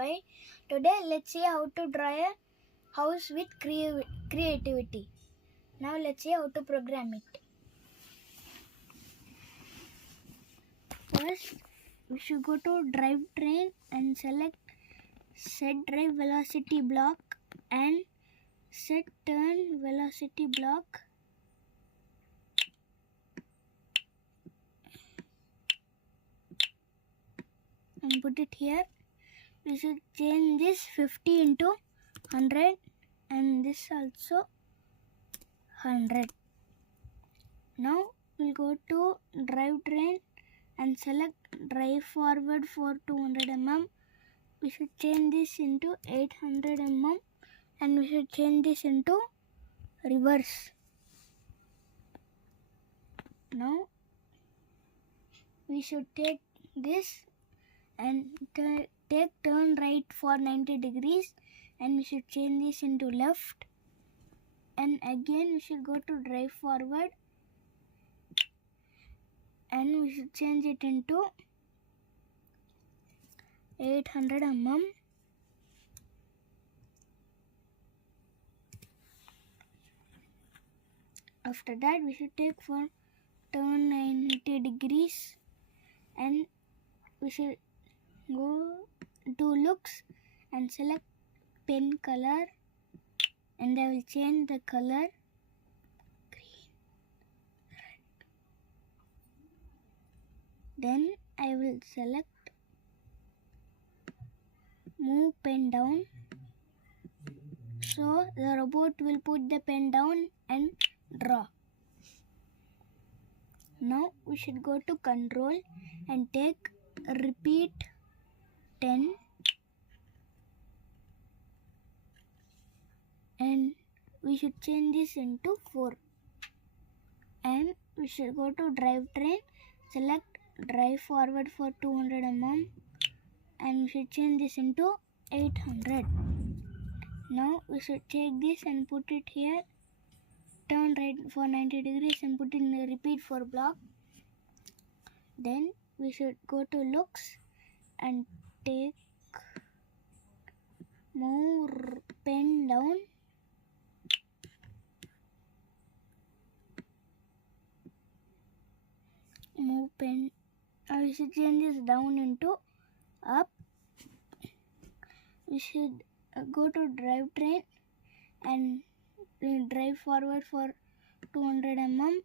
5. Today let's see how to draw a house with creativity. Now let's see how to program it. First, we should go to drivetrain and select set drive velocity block and set turn velocity block. And put it here. We should change this 50 into 100 and this also 100. Now we'll go to drivetrain and select drive forward for 200 mm. We should change this into 800 mm and we should change this into reverse. Now we should take this and take turn right for 90 degrees and we should change this into left, and again we should go to drive forward and we should change it into 800 mm. After that we should take for turn 90 degrees and we should go to looks and select pen color, and I will change the color green, red. Then I will select move pen down, so the robot will put the pen down and draw. Now we should go to control and take repeat 10 and we should change this into 4, and we should go to drivetrain, select drive forward for 200 mm and we should change this into 800. Now we should take this and put it here, turn right for 90 degrees and put in the repeat for block. Then we should go to looks and take move pen down, move pen, we should change this down into up. We should go to drivetrain and drive forward for 200 mm.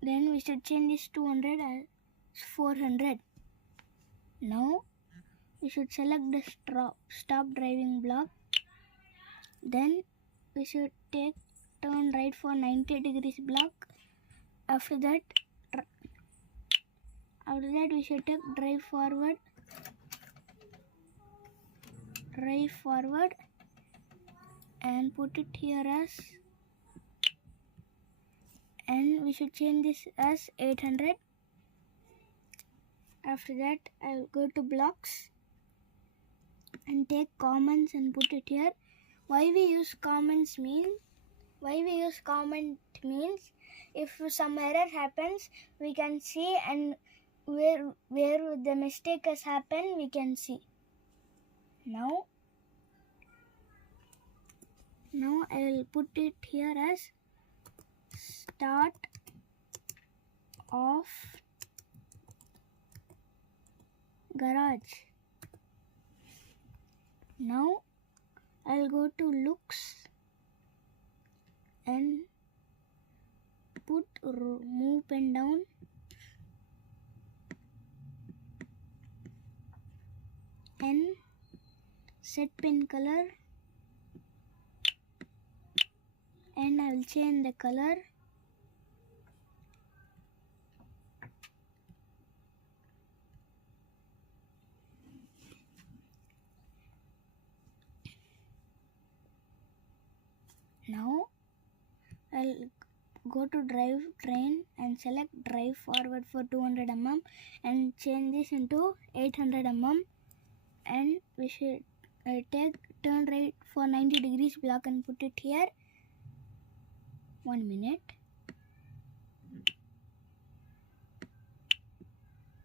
Then we should change this 200 as 400. Now we should select the stop driving block. Then we should take turn right for 90 degrees block. After that we should take drive forward and put it here as, and we should change this as 800. After that I'll go to blocks and take comments and put it here. Why we use comment means if some error happens we can see, and where the mistake has happened we can see. Now I will put it here as start of garage. Now I'll go to looks and put move pen down and set pen color, and I will change the color. Now I'll go to drivetrain and select drive forward for 200 mm and change this into 800 mm, and we should take turn right for 90 degrees block and put it here. 1 minute.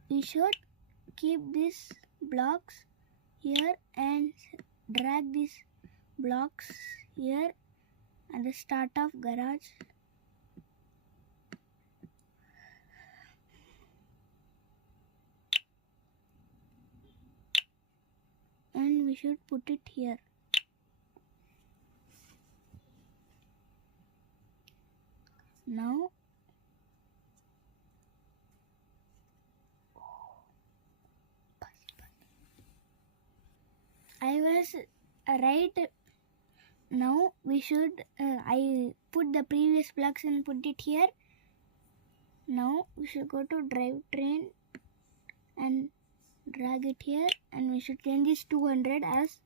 We should keep these blocks here and drag these blocks here at the start of garage. And we should put it here. Now I was right. Now we should I put the previous blocks and put it here. Now we should go to drivetrain and drag it here, and we should change this 200 as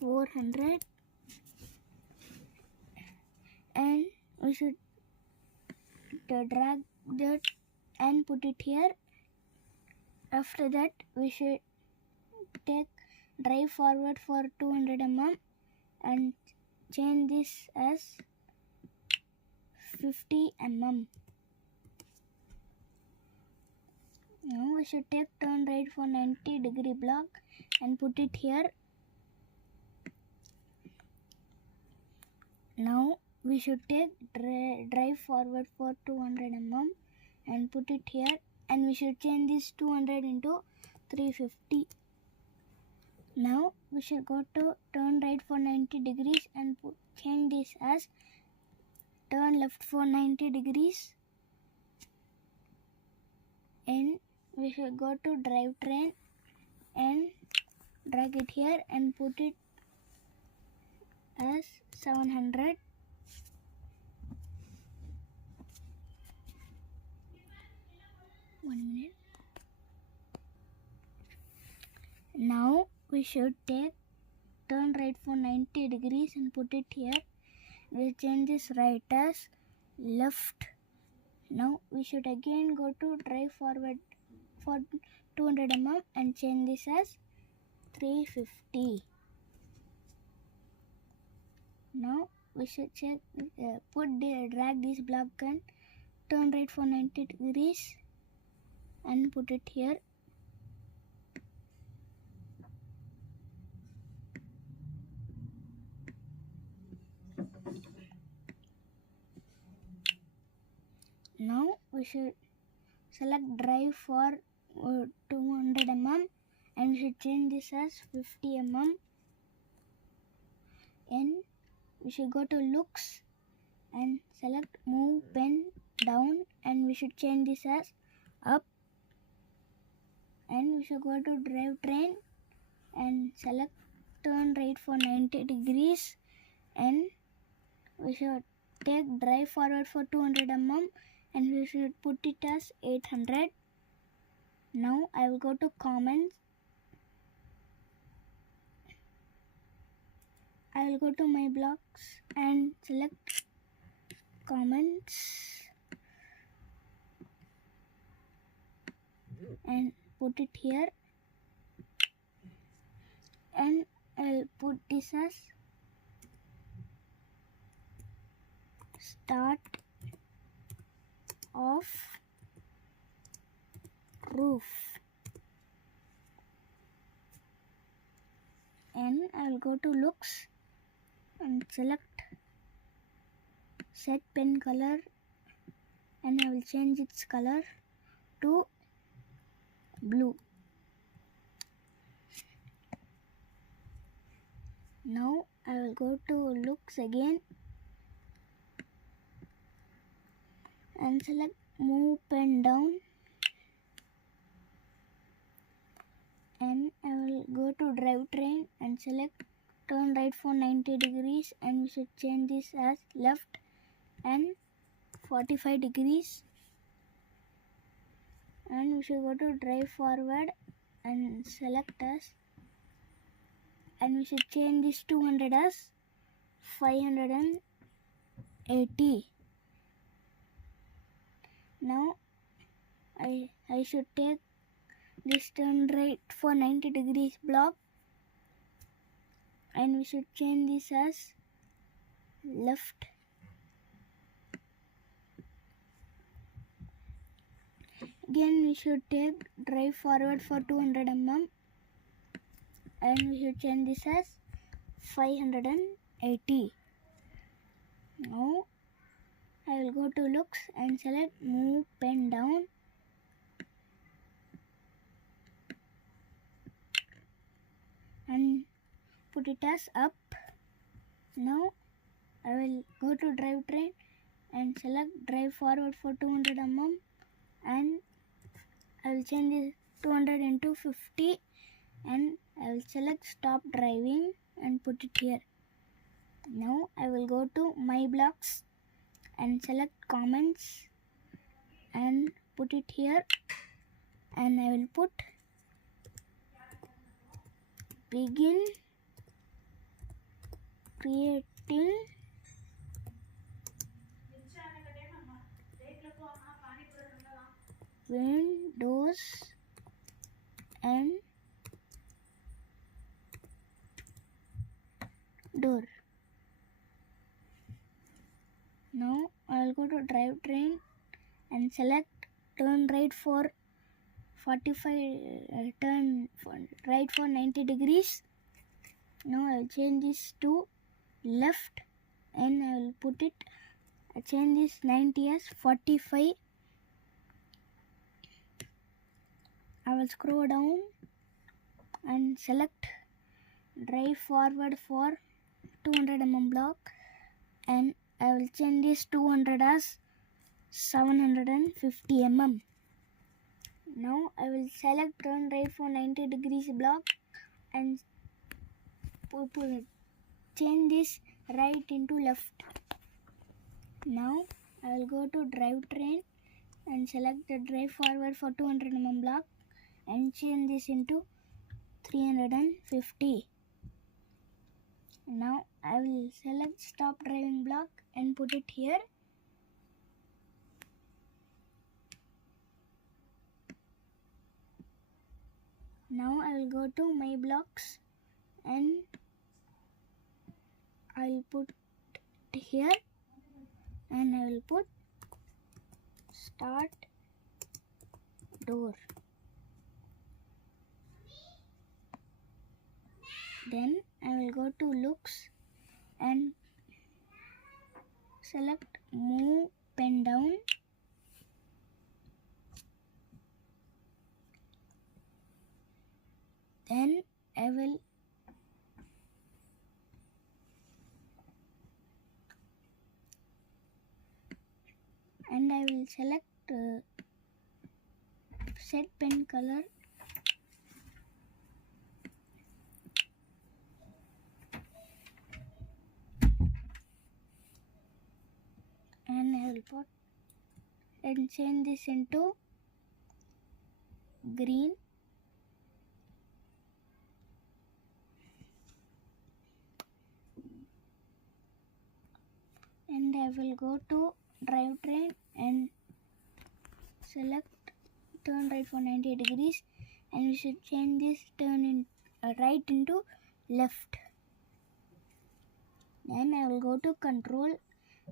400, and we should drag that and put it here. After that we should take drive forward for 200 mm and change this as 50 mm. Now we should take turn right for 90-degree block and put it here. Now we should take drive forward for 200 mm and put it here, and we should change this 200 into 350. Now we should go to turn right for 90 degrees and change this as turn left for 90 degrees, and we should go to drivetrain and drag it here and put it as 700. One minute. Now we should take turn right for 90 degrees and put it here. We change this right as left. Now we should again go to drive forward for 200 mm and change this as 350. Now we should drag this block and turn right for 90 degrees and put it here. Now we should select drive for 200 mm and we should change this as 50 mm, and we should go to looks and select move pen down, and we should change this as up, and we should go to drivetrain and select turn right for 90 degrees, and we should take drive forward for 200 mm and we should put it as 800. Now I will go to comments. I will go to my blocks and select comments and put it here, and I'll put this as start of roof, and I will go to looks and select set pen color, and I will change its color to blue. Now I will go to looks again and select move pen down, and I will go to drivetrain and select turn right for 90 degrees, and we should change this as left and 45 degrees, and we should go to drive forward and select as, and we should change this 200 as 580. Now I should take this turn right for 90 degrees block, and we should change this as left. Again we should take drive forward for 200 mm and we should change this as 580. Now I will go to looks and select move pen down and put it as up. Now I will go to drivetrain and select drive forward for 200 mm and I will change this 200 into 50 and I will select stop driving and put it here. Now I will go to my blocks and select comments and put it here and I will put begin creating windows and door. Now I'll go to drivetrain and select turn right for 45 turn right for 90 degrees. Now I'll change this to left and I will put it change this 90 as 45. I will scroll down and select drive forward for 200 mm block and I will change this 200 as 750 mm. Now I will select turn right for 90 degrees block and change this right into left. Now I will go to drivetrain and select the drive forward for 200 mm block and change this into 350. Now I will select stop driving block and put it here. Now I will go to my blocks and I will put it here and I will put start door. Then I will go to looks and select move pen down then I will select set pen color and I will put and change this into green and I will go to drivetrain and select turn right for 90 degrees and we should change this turn in right into left. Then I will go to control,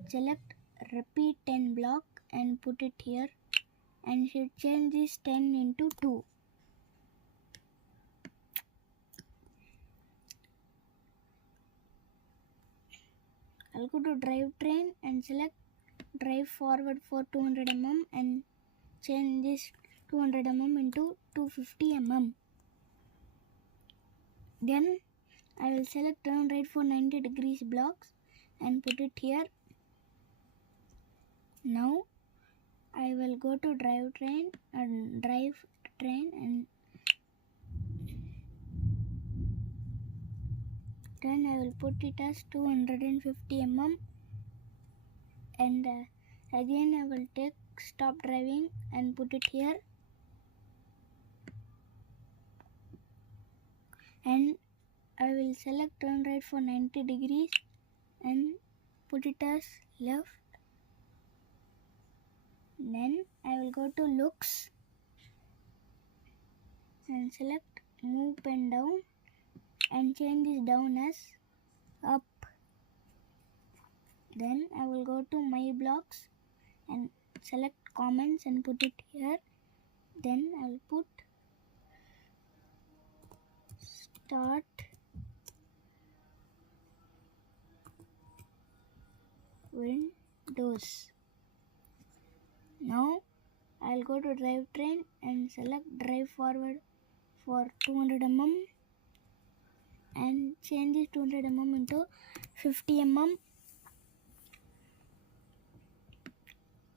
select repeat 10 block and put it here and should change this 10 into 2. I'll go to drivetrain and select drive forward for 200 mm and change this 200 mm into 250 mm. Then I will select turn right for 90 degrees blocks and put it here. Now I will go to drivetrain and then I will put it as 250 mm and again I will take stop driving and put it here and I will select turn right for 90 degrees and put it as left. Then I will go to looks and select move pen down and change this down as up. Then I will go to my blocks and select comments and put it here. Then I will put start Windows. Now I'll go to drivetrain and select drive forward for 200 mm and change this 200 mm into 50 mm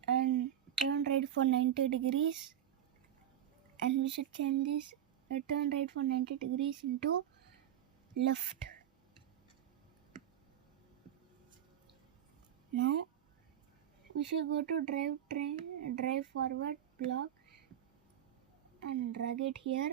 and turn right for 90 degrees, and we should change this turn right for 90 degrees into left. Now we should go to drive forward block and drag it here